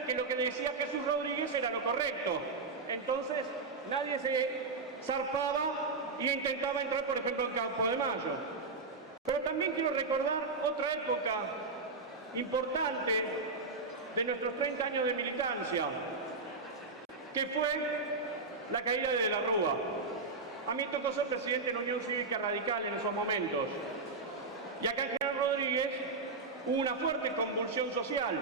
que lo que decía Jesús Rodríguez era lo correcto. Entonces nadie se zarpaba e intentaba entrar, por ejemplo, en Campo de Mayo. Pero también quiero recordar otra época importante de nuestros 30 años de militancia, que fue la caída de la Rúa. A mí tocó ser presidente de la Unión Cívica Radical en esos momentos. Y acá en General Rodríguez hubo una fuerte convulsión social.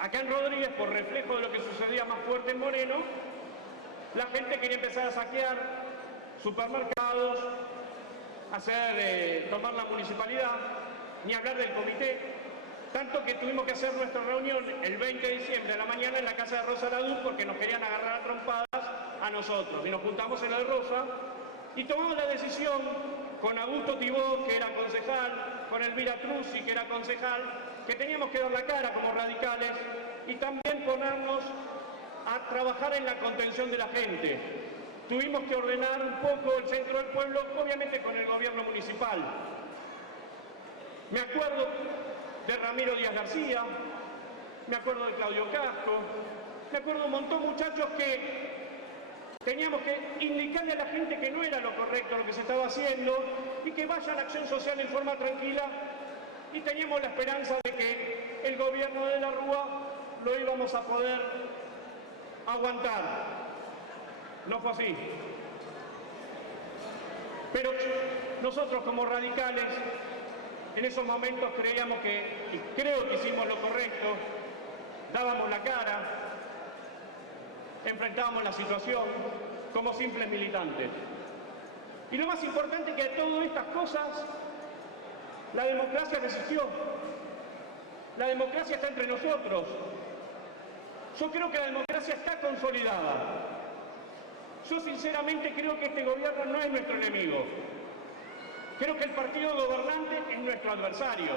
Acá en Rodríguez, por reflejo de lo que sucedía más fuerte en Moreno, la gente quería empezar a saquear supermercados, tomar la municipalidad, ni hablar del comité, tanto que tuvimos que hacer nuestra reunión el 20 de diciembre a la mañana en la casa de Rosa Ladú porque nos querían agarrar a trompadas a nosotros. Y nos juntamos en la de Rosa y tomamos la decisión con Augusto Tibó, que era concejal, con Elvira Truzzi, que era concejal, que teníamos que dar la cara como radicales y también ponernos a trabajar en la contención de la gente. Tuvimos que ordenar un poco el centro del pueblo, obviamente con el gobierno municipal. Me acuerdo de Ramiro Díaz García, me acuerdo de Claudio Casco, me acuerdo de un montón de muchachos que teníamos que indicarle a la gente que no era lo correcto lo que se estaba haciendo y que vaya a la acción social en forma tranquila, y teníamos la esperanza de que el gobierno de la Rúa lo íbamos a poder aguantar. No fue así. Pero nosotros como radicales en esos momentos creíamos y creo que hicimos lo correcto, dábamos la cara, enfrentábamos la situación como simples militantes. Y lo más importante es que de todas estas cosas, la democracia resistió. La democracia está entre nosotros. Yo creo que la democracia está consolidada. Yo sinceramente creo que este gobierno no es nuestro enemigo. Creo que el partido gobernante es nuestro adversario.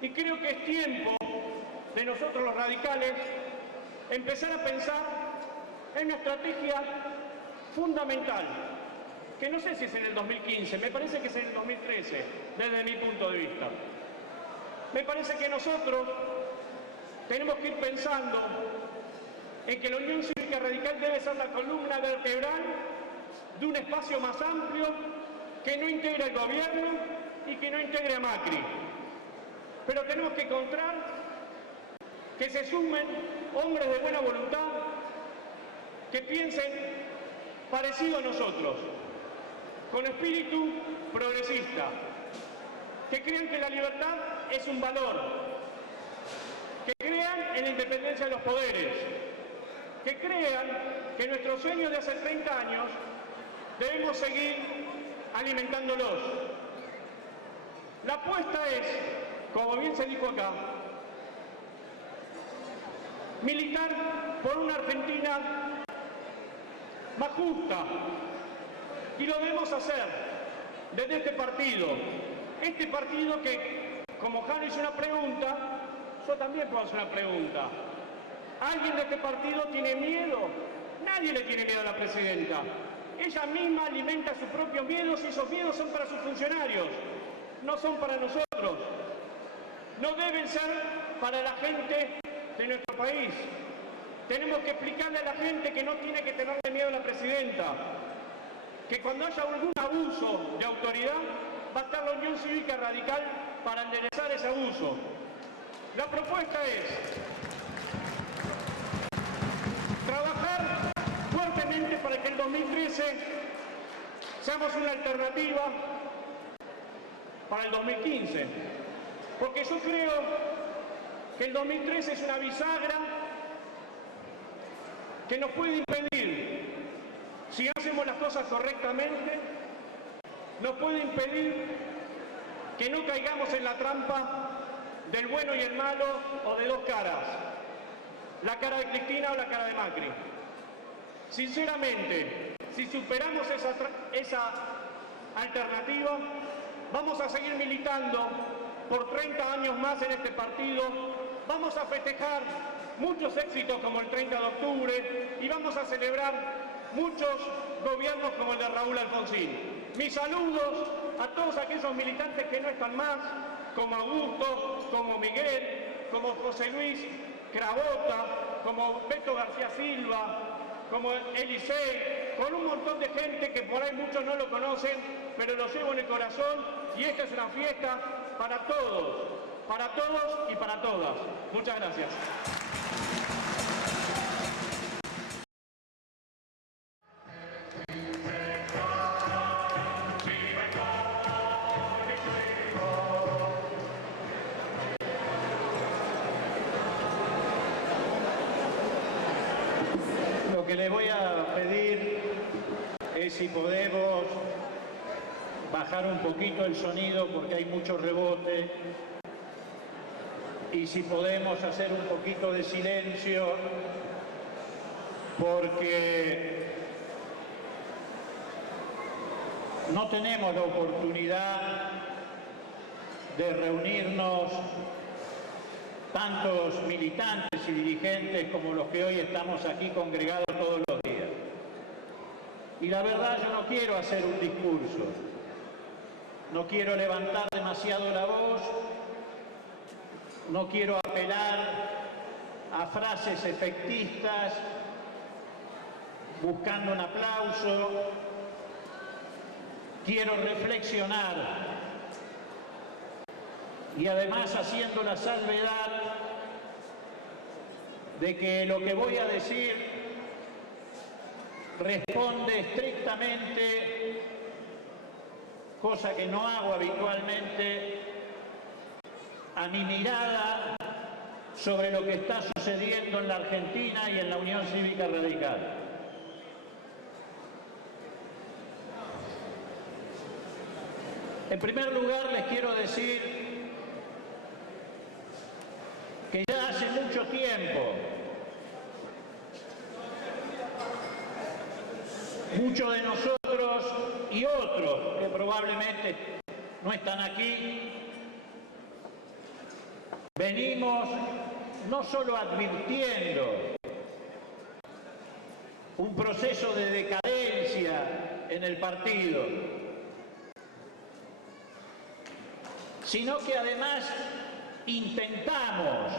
Y creo que es tiempo de nosotros los radicales empezar a pensar en una estrategia fundamental, que no sé si es en el 2015, me parece que es en el 2013, desde mi punto de vista. Me parece que nosotros tenemos que ir pensando en que la Unión Cívica Radical debe ser la columna vertebral de un espacio más amplio que no integre al gobierno y que no integre a Macri. Pero tenemos que encontrar que se sumen hombres de buena voluntad, que piensen parecido a nosotros, con espíritu progresista, que crean que la libertad es un valor, que crean en la independencia de los poderes, que crean que nuestros sueños de hace 30 años debemos seguir alimentándolos. La apuesta es, como bien se dijo acá, militar por una Argentina más justa, y lo debemos hacer desde este partido que, como Jano hizo una pregunta, yo también puedo hacer una pregunta. ¿Alguien de este partido tiene miedo? Nadie le tiene miedo a la presidenta. Ella misma alimenta sus propios miedos y esos miedos son para sus funcionarios, no son para nosotros. No deben ser para la gente de nuestro país. Tenemos que explicarle a la gente que no tiene que tenerle miedo a la presidenta, que cuando haya algún abuso de autoridad va a estar la Unión Cívica Radical para enderezar ese abuso. La propuesta es trabajar fuertemente para que el 2013 seamos una alternativa para el 2015, porque yo creo que el 2013 es una bisagra que nos puede impedir, si hacemos las cosas correctamente, nos puede impedir que no caigamos en la trampa del bueno y el malo o de dos caras, la cara de Cristina o la cara de Macri. Sinceramente, si superamos esa alternativa, vamos a seguir militando por 30 años más en este partido, vamos a festejar muchos éxitos como el 30 de octubre y vamos a celebrar muchos gobiernos como el de Raúl Alfonsín. Mis saludos a todos aquellos militantes que no están más, como Augusto, como Miguel, como José Luis, Cravota, como Beto García Silva, como Elisei, con un montón de gente que por ahí muchos no lo conocen, pero lo llevo en el corazón, y esta es una fiesta para todos y para todas. Muchas gracias. Lo que les voy a pedir es si podemos bajar un poquito el sonido porque hay mucho rebote, y si podemos hacer un poquito de silencio porque no tenemos la oportunidad de reunirnos tantos militantes y dirigentes como los que hoy estamos aquí congregados todos los días. Y la verdad, yo no quiero hacer un discurso, no quiero levantar demasiado la voz, no quiero apelar a frases efectistas buscando un aplauso. Quiero reflexionar y además haciendo la salvedad de que lo que voy a decir responde estrictamente, cosa que no hago habitualmente, a mi mirada sobre lo que está sucediendo en la Argentina y en la Unión Cívica Radical. En primer lugar, les quiero decir que ya hace mucho tiempo muchos de nosotros y otros que probablemente no están aquí, venimos no solo advirtiendo un proceso de decadencia en el partido, sino que además intentamos,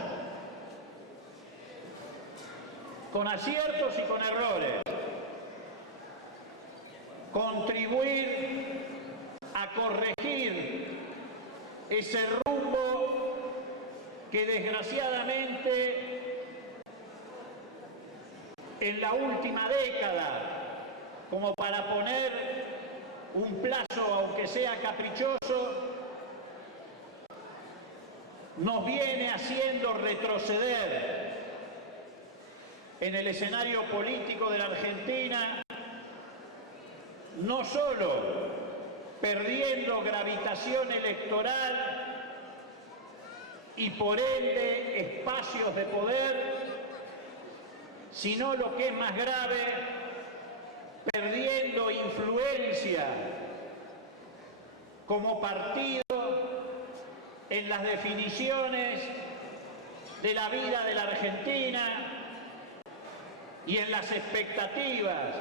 con aciertos y con errores, contribuir a corregir ese rumbo que desgraciadamente en la última década, como para poner un plazo aunque sea caprichoso, nos viene haciendo retroceder en el escenario político de la Argentina, no solo perdiendo gravitación electoral y por ende espacios de poder, sino lo que es más grave, perdiendo influencia como partido en las definiciones de la vida de la Argentina y en las expectativas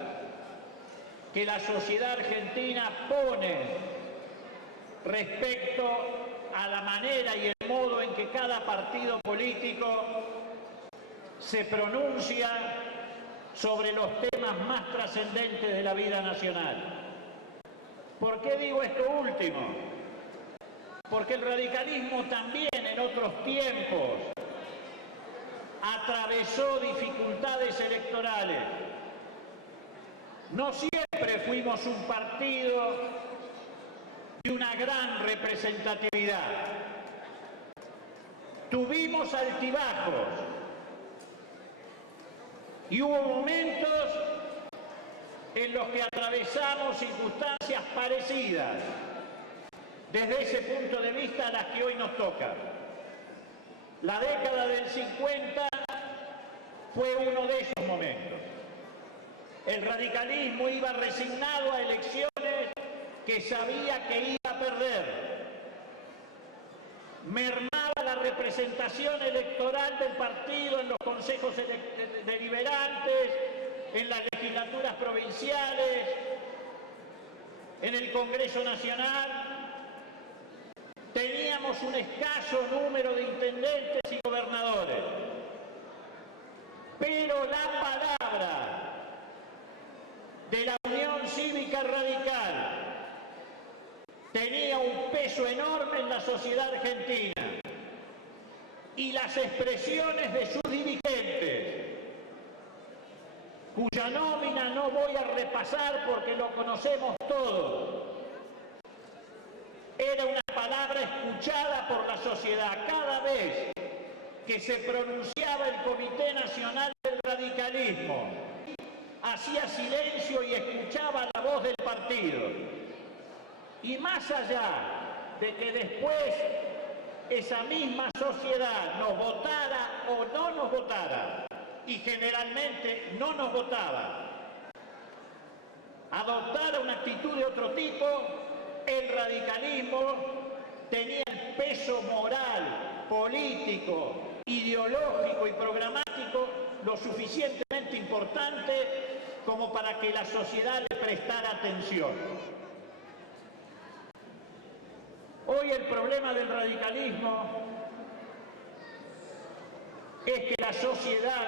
que la sociedad argentina pone respecto a la manera y el modo en que cada partido político se pronuncia sobre los temas más trascendentes de la vida nacional. ¿Por qué digo esto último? Porque el radicalismo también en otros tiempos atravesó dificultades electorales. No siempre fuimos un partido de una gran representatividad. Tuvimos altibajos y hubo momentos en los que atravesamos circunstancias parecidas, desde ese punto de vista a las que hoy nos toca. La década del 50 fue uno de esos momentos. El radicalismo iba resignado a elecciones que sabía que iba a perder. Mermaba la representación electoral del partido en los consejos deliberantes, en las legislaturas provinciales, en el Congreso Nacional. Teníamos un escaso número de intendentes y gobernadores. Pero la palabra de la Unión Cívica Radical tenía un peso enorme en la sociedad argentina y las expresiones de sus dirigentes, cuya nómina no voy a repasar porque lo conocemos todos, era una palabra escuchada por la sociedad. Cada vez que se pronunciaba el Comité Nacional del Radicalismo, hacía silencio y escuchaba la voz del partido. Y más allá de que después esa misma sociedad nos votara o no nos votara, y generalmente no nos votaba, adoptara una actitud de otro tipo, el radicalismo tenía el peso moral, político, ideológico y programático lo suficientemente importante como para que la sociedad le prestara atención. Hoy el problema del radicalismo es que la sociedad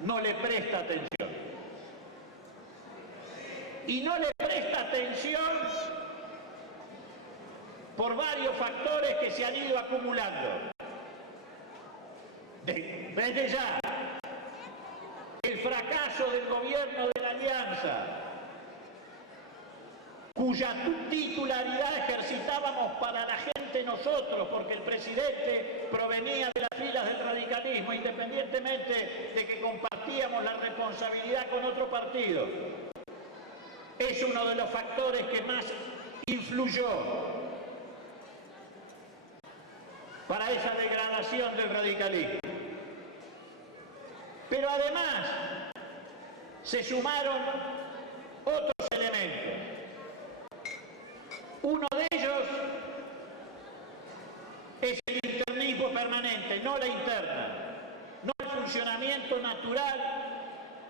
no le presta atención. Y no le presta atención por varios factores que se han ido acumulando. Desde ya, el fracaso del gobierno de la Alianza, cuya titularidad ejercitábamos para la gente nosotros, porque el presidente provenía de las filas del radicalismo, independientemente de que compartíamos la responsabilidad con otro partido. Es uno de los factores que más influyó para esa degradación del radicalismo. Pero además se sumaron otros elementos. Uno de ellos es el internismo permanente, no la interna, no el funcionamiento natural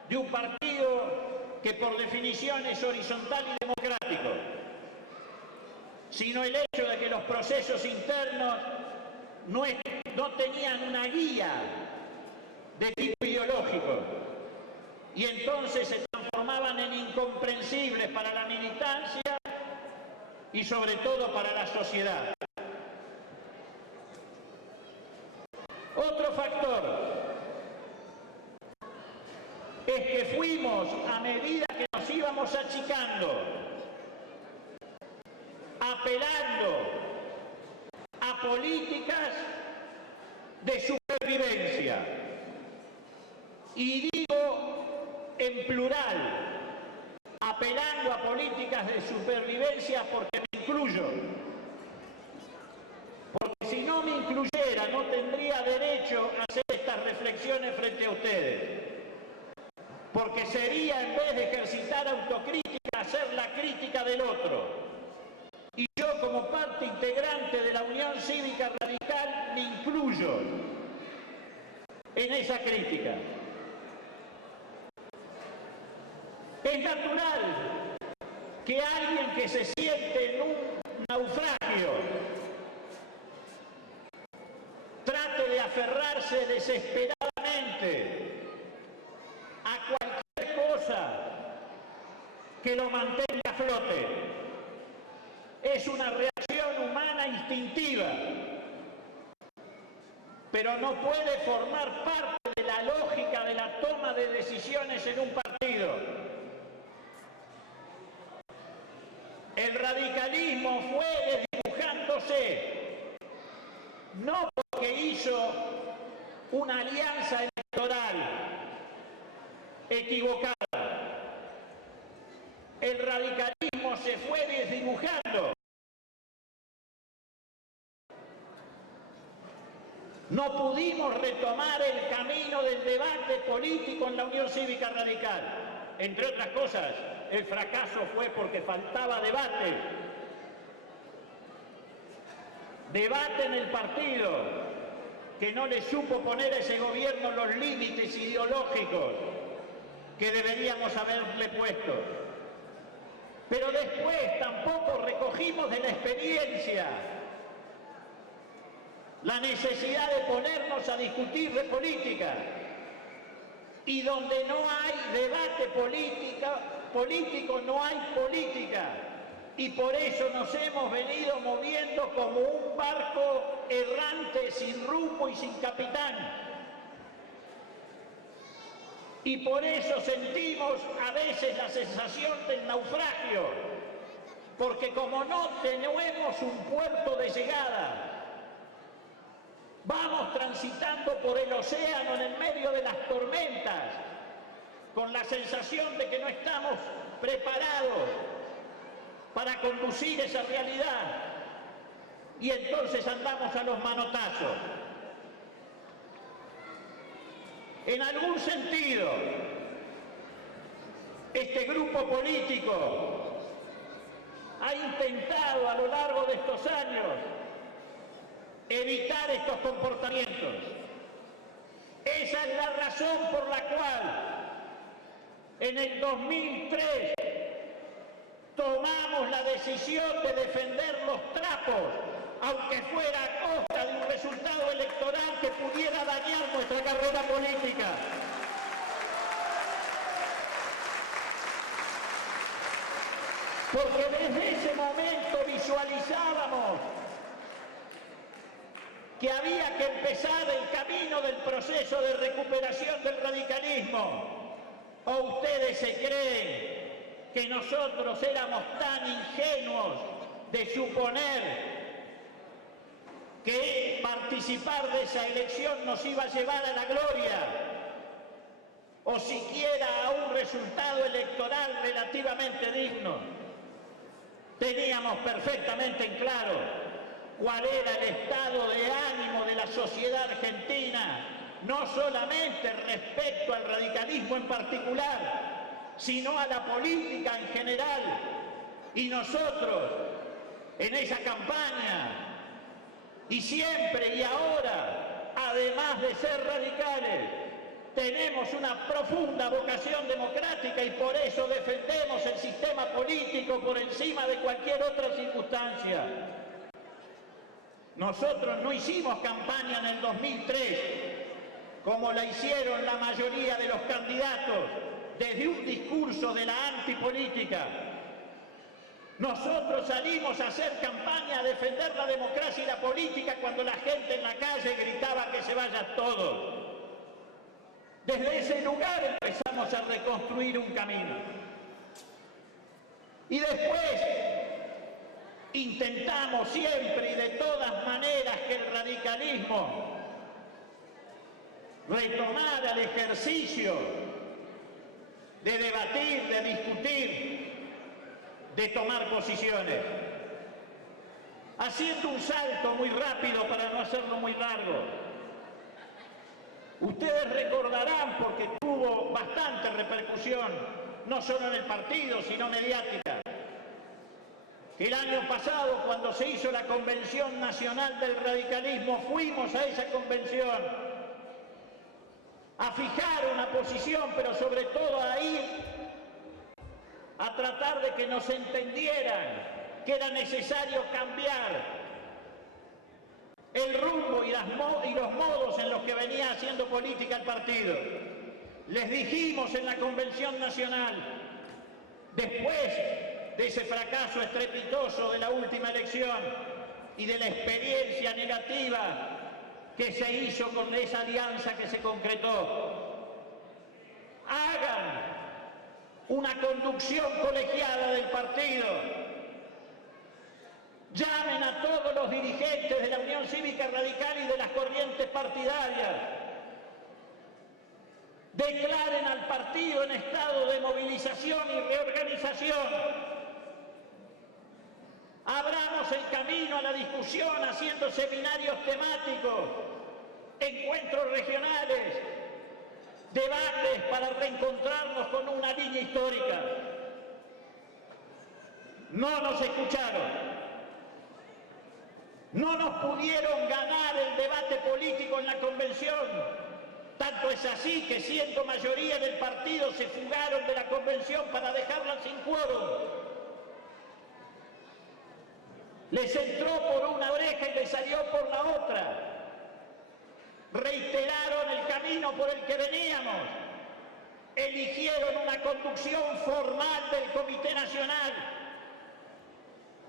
de un partido que por definición es horizontal y democrático, sino el hecho de que los procesos internos no tenían una guía de tipo ideológico y entonces se transformaban en incomprensibles para la militancia y sobre todo para la sociedad. Otro factor es que fuimos, a medida que nos íbamos achicando, apelando a políticas de supervivencia. Y digo en plural, apelando a políticas de supervivencia porque me incluyo. Porque si no me incluyera no tendría derecho a hacer estas reflexiones frente a ustedes. Porque sería, en vez de ejercitar autocrítica, hacer la crítica del otro. Y yo, como parte integrante de la Unión Cívica Radical, me incluyo en esa crítica. Es natural que alguien que se siente en un naufragio trate de aferrarse desesperadamente a cualquier cosa que lo mantenga a flote. Es una reacción humana instintiva, pero no puede formar parte de la lógica de la toma de decisiones en un partido. El radicalismo fue desdibujándose, no porque hizo una alianza electoral equivocada. El radicalismo se fue desdibujando. No pudimos retomar el camino del debate político en la Unión Cívica Radical. Entre otras cosas, el fracaso fue porque faltaba debate. Debate en el partido, que no le supo poner a ese gobierno los límites ideológicos que deberíamos haberle puesto. Pero después tampoco recogimos de la experiencia la necesidad de ponernos a discutir de política. Y donde no hay debate político no hay política. Y por eso nos hemos venido moviendo como un barco errante, sin rumbo y sin capitán. Y por eso sentimos a veces la sensación del naufragio, porque como no tenemos un puerto de llegada, vamos transitando por el océano en el medio de las tormentas, con la sensación de que no estamos preparados para conducir esa realidad, y entonces andamos a los manotazos. En algún sentido, este grupo político ha intentado a lo largo de estos años evitar estos comportamientos. Esa es la razón por la cual en el 2003 tomamos la decisión de defender los trapos, aunque fuera a costa de un resultado electoral que pudiera dañar nuestra carrera política. Porque desde ese momento visualizábamos que había que empezar el camino del proceso de recuperación del radicalismo. ¿O ustedes se creen que nosotros éramos tan ingenuos de suponer que participar de esa elección nos iba a llevar a la gloria, o siquiera a un resultado electoral relativamente digno? Teníamos perfectamente en claro cuál era el estado de ánimo de la sociedad argentina, no solamente respecto al radicalismo en particular, sino a la política en general. Y nosotros, en esa campaña, y siempre y ahora, además de ser radicales, tenemos una profunda vocación democrática y por eso defendemos el sistema político por encima de cualquier otra circunstancia. Nosotros no hicimos campaña en el 2003 como la hicieron la mayoría de los candidatos desde un discurso de la antipolítica. Nosotros salimos a hacer campaña a defender la democracia y la política cuando la gente en la calle gritaba que se vayan todos. Desde ese lugar empezamos a reconstruir un camino. Y después intentamos siempre y de todas maneras que el radicalismo retomara el ejercicio de debatir, de discutir, de tomar posiciones, haciendo un salto muy rápido para no hacerlo muy largo. Ustedes recordarán, porque tuvo bastante repercusión, no solo en el partido, sino mediática, que el año pasado, cuando se hizo la Convención Nacional del Radicalismo, fuimos a esa convención a fijar una posición, pero sobre todo a ir a tratar de que nos entendieran que era necesario cambiar el rumbo y los modos en los que venía haciendo política el partido. Les dijimos en la Convención Nacional, después de ese fracaso estrepitoso de la última elección y de la experiencia negativa que se hizo con esa alianza que se concretó, hagan una conducción colegiada del partido, llamen a todos los dirigentes de la Unión Cívica Radical y de las corrientes partidarias, declaren al partido en estado de movilización y reorganización, abramos el camino a la discusión haciendo seminarios temáticos, encuentros regionales, debates para reencontrarnos con una línea histórica. No nos escucharon. No nos pudieron ganar el debate político en la convención. Tanto es así que siendo mayoría del partido se fugaron de la convención para dejarla sin quórum. Les entró por una oreja y les salió por la otra. Reiteraron el camino por el que veníamos, eligieron una conducción formal del Comité Nacional.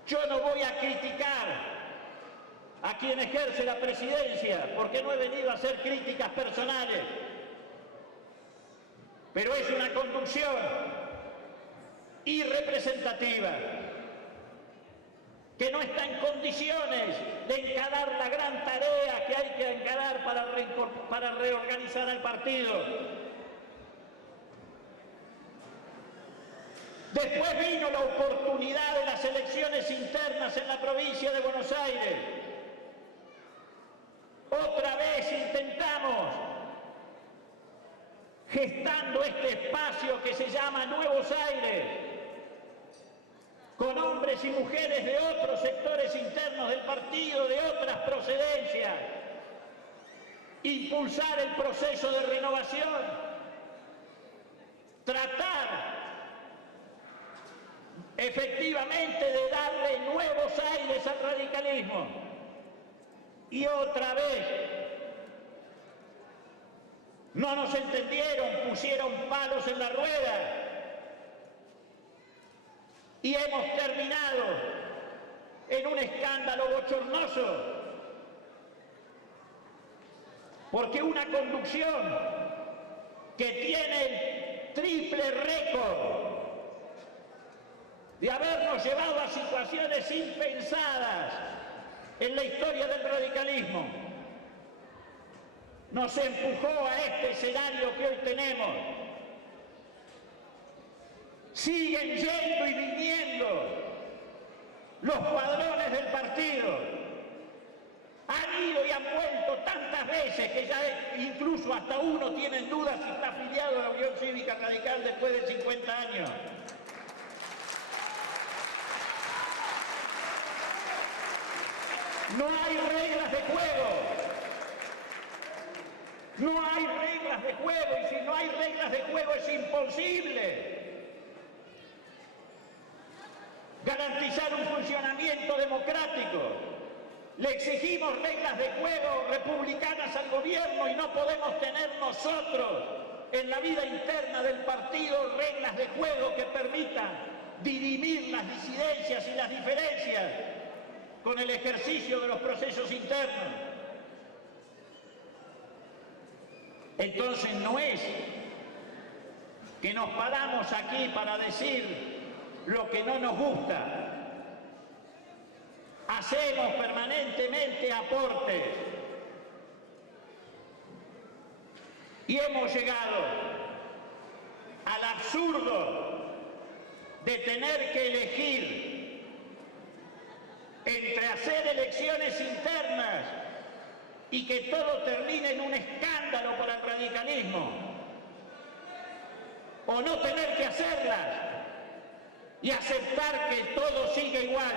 Yo no voy a criticar a quien ejerce la presidencia, porque no he venido a hacer críticas personales, pero es una conducción irrepresentativa, que no está en condiciones de encarar la gran tarea que hay que encarar para reorganizar al partido. Después vino la oportunidad de las elecciones internas en la provincia de Buenos Aires. Otra vez intentamos, gestando este espacio que se llama Nuevos Aires, con hombres y mujeres de otros sectores internos del partido, de otras procedencias, impulsar el proceso de renovación, tratar efectivamente de darle nuevos aires al radicalismo. Y otra vez no nos entendieron, pusieron palos en la rueda y hemos terminado en un escándalo bochornoso, porque una conducción que tiene el triple récord de habernos llevado a situaciones impensadas en la historia del radicalismo, nos empujó a este escenario que hoy tenemos. Siguen yendo y viniendo los padrones del partido. Han ido y han vuelto tantas veces que ya incluso hasta uno tiene dudas si está afiliado a la Unión Cívica Radical después de 50 años. No hay reglas de juego. No hay reglas de juego, y si no hay reglas de juego es imposible garantizar un funcionamiento democrático. Le exigimos reglas de juego republicanas al gobierno y no podemos tener nosotros en la vida interna del partido reglas de juego que permitan dirimir las disidencias y las diferencias con el ejercicio de los procesos internos. Entonces no es que nos paramos aquí para decir lo que no nos gusta. Hacemos permanentemente aportes y hemos llegado al absurdo de tener que elegir entre hacer elecciones internas y que todo termine en un escándalo para el radicalismo, o no tener que hacerlas y aceptar que todo sigue igual.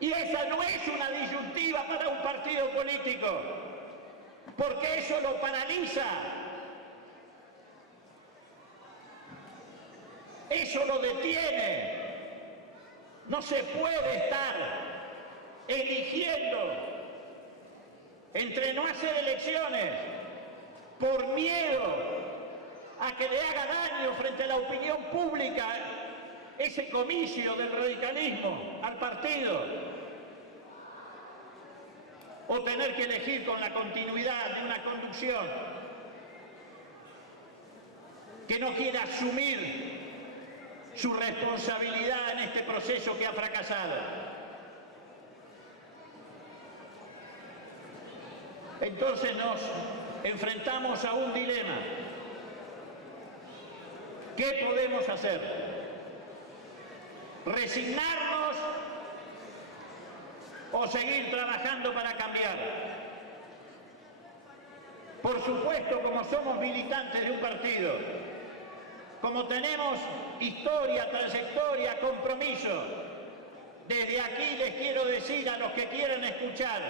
Y esa no es una disyuntiva para un partido político, porque eso lo paraliza, eso lo detiene. No se puede estar eligiendo entre no hacer elecciones por miedo a que le haga daño frente a la opinión pública ese comicio del radicalismo al partido, o tener que elegir con la continuidad de una conducción que no quiere asumir su responsabilidad en este proceso que ha fracasado. Entonces nos enfrentamos a un dilema. ¿Qué podemos hacer? ¿Resignarnos o seguir trabajando para cambiar? Por supuesto, como somos militantes de un partido, como tenemos historia, trayectoria, compromiso, desde aquí les quiero decir a los que quieran escuchar,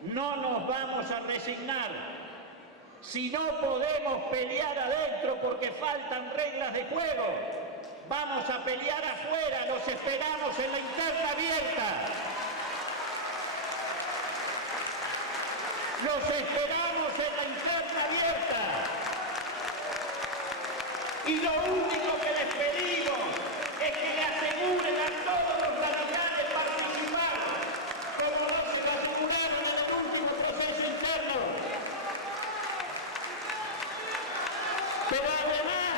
no nos vamos a resignar. Si no podemos pelear adentro porque faltan reglas de juego, vamos a pelear afuera, los esperamos en la interna abierta. Los esperamos en la interna abierta. Y lo único que les pedimos es que le aseguren a todos los radicales participar, como no se lo aseguraron en el último proceso interno. Pero además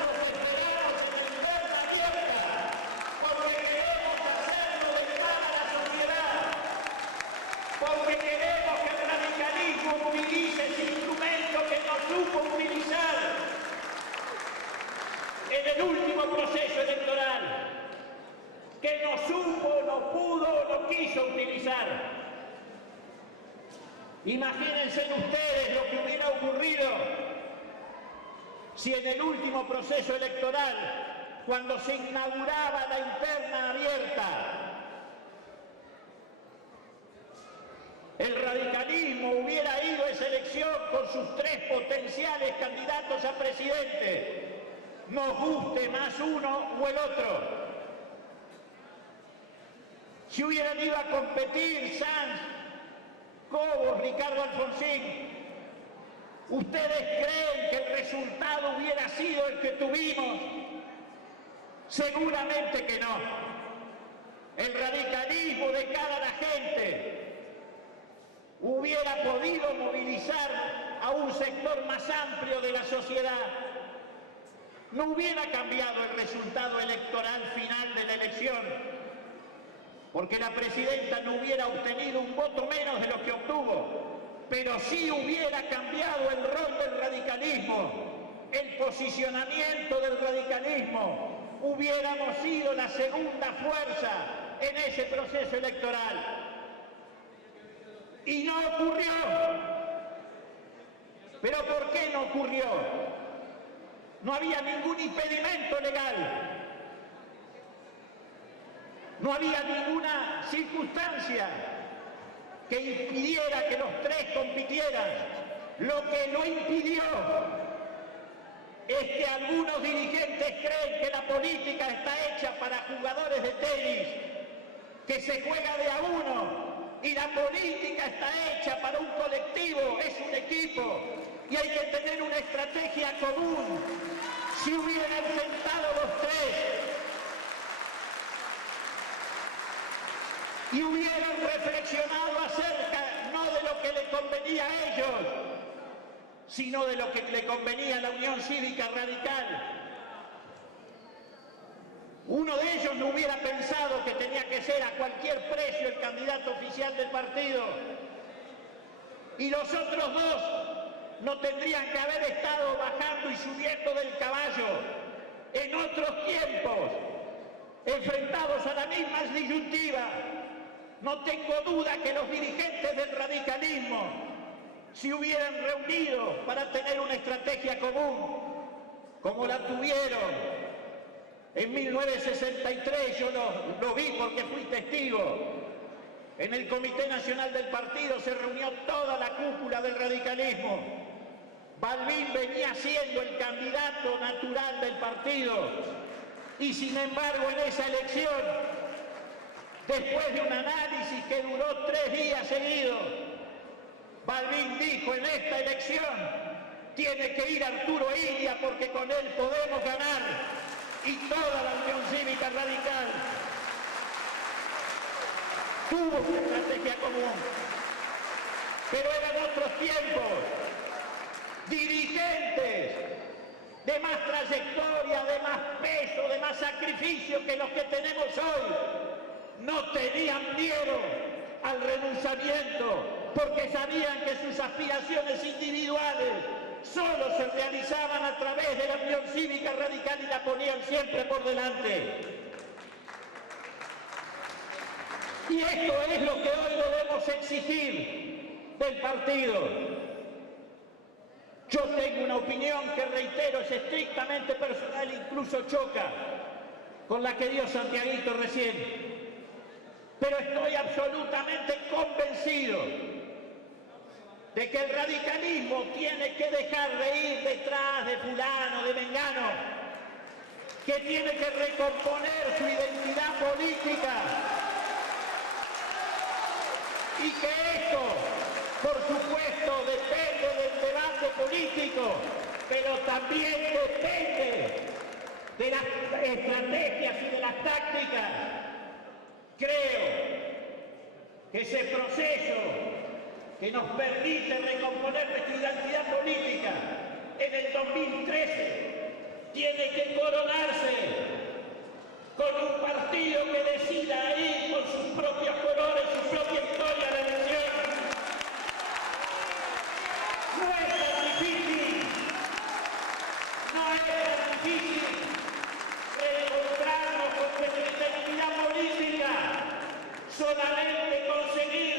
nos esperamos en el puerta abierta, porque queremos hacerlo de cara a la sociedad, porque queremos que el radicalismo utilice ese instrumento que no supo utilizar en el último proceso electoral, que no supo, no pudo, no quiso utilizar. Imagínense ustedes lo que hubiera ocurrido si en el último proceso electoral, cuando se inauguraba la interna abierta, el radicalismo hubiera ido a esa elección con sus 3 potenciales candidatos a presidente, nos guste más uno o el otro. Si hubieran ido a competir Sanz, Cobos, Ricardo Alfonsín, ¿ustedes creen que el resultado hubiera sido el que tuvimos? Seguramente que no. El radicalismo de cara a la gente hubiera podido movilizar a un sector más amplio de la sociedad. No hubiera cambiado el resultado electoral final de la elección, porque la presidenta no hubiera obtenido un voto menos de lo que obtuvo, pero sí hubiera cambiado el rol del radicalismo, el posicionamiento del radicalismo. Hubiéramos sido la segunda fuerza en ese proceso electoral. Y no ocurrió. ¿Pero por qué no ocurrió? No había ningún impedimento legal. No había ninguna circunstancia que impidiera que los 3 compitieran. Lo que lo impidió es que algunos dirigentes creen que la política está hecha para jugadores de tenis, que se juega de a uno, y la política está hecha para un colectivo, es un equipo, y hay que tener una estrategia común. Si hubieran sentado los 3, y hubieran reflexionado acerca no de lo que le convenía a ellos, sino de lo que le convenía a la Unión Cívica Radical. Uno de ellos no hubiera pensado que tenía que ser a cualquier precio el candidato oficial del partido, y los otros 2 no tendrían que haber estado bajando y subiendo del caballo en otros tiempos, enfrentados a la misma disyuntiva. No tengo duda que los dirigentes del radicalismo se hubieran reunido para tener una estrategia común, como la tuvieron en 1963, yo lo vi porque fui testigo. En el Comité Nacional del Partido se reunió toda la cúpula del radicalismo. Balbín venía siendo el candidato natural del partido, y sin embargo en esa elección, después de un análisis que duró 3 días seguidos, Balbín dijo: en esta elección tiene que ir Arturo Illia porque con él podemos ganar. Y toda la Unión Cívica Radical tuvo una estrategia común. Pero eran otros tiempos. Dirigentes de más trayectoria, de más peso, de más sacrificio que los que tenemos hoy, no tenían miedo al renunciamiento, porque sabían que sus aspiraciones individuales solo se realizaban a través de la Unión Cívica Radical, y la ponían siempre por delante. Y esto es lo que hoy debemos exigir del partido. Yo tengo una opinión que, reitero, es estrictamente personal, incluso choca con la que dio Santiaguito recién. Pero estoy absolutamente convencido de que el radicalismo tiene que dejar de ir detrás de fulano, de mengano, que tiene que recomponer su identidad política, y que esto, por supuesto, depende del debate político pero también depende de las estrategias y de las tácticas. Creo que ese proceso que nos permite recomponer nuestra identidad política en el 2013 tiene que coronarse con un partido que decida ir con sus propios colores, su propia historia a la elección. No es tan difícil, no es tan difícil reencontrarnos con nuestra identidad política, solamente conseguir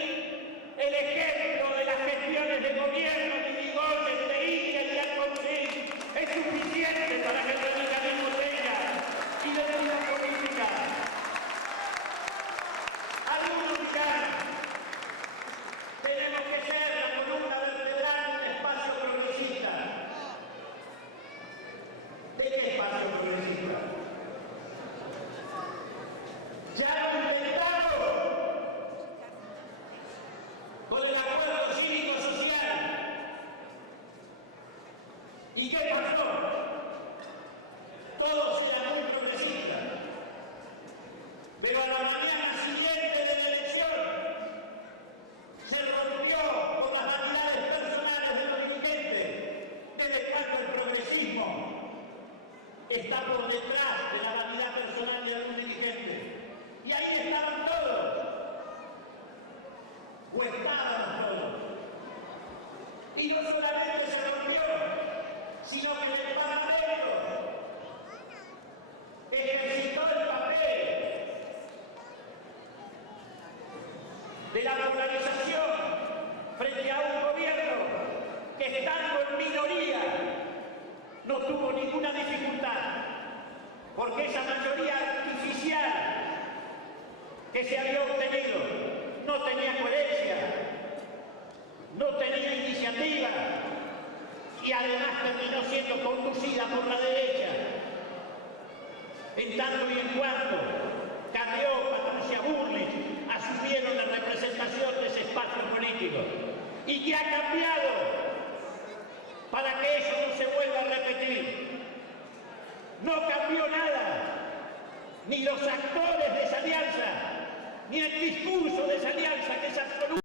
el ejemplo de las gestiones de gobierno de Irigoyen, de Iria y de Alfonsín es suficiente para que el radicalismo tenga identidad política. Algunos dirán, tenemos que ser la columna vertebral de un espacio progresista. ¿De qué espacio progresista? Ya lo intentamos con el acuerdo cívico-social. ¿Y qué pasó? Todos eran muy progresistas. Pero a la mañana siguiente de la elección se rompió con las vanidades personales de los dirigentes. ¿Desde cuándo el progresismo está por detrás de la vanidad personal de algún dirigente? Y ahí estaban todos. O estaban todos. Y no solamente se rompió, sino que el Parlamento ejercitó el papel de la polarización frente a un gobierno que, estando en minoría, no tuvo ninguna dificultad, porque esa mayoría artificial que se había obtenido no tenía coherencia, no tenía iniciativa y además terminó siendo conducida por la derecha. En tanto y en cuanto Carrió, Patricia Bullrich asumieron la representación de ese espacio político. ¿Y qué ha cambiado para que eso no se vuelva a repetir? No cambió nada, ni los actores de esa alianza, ni el discurso de esa alianza, que es absoluto.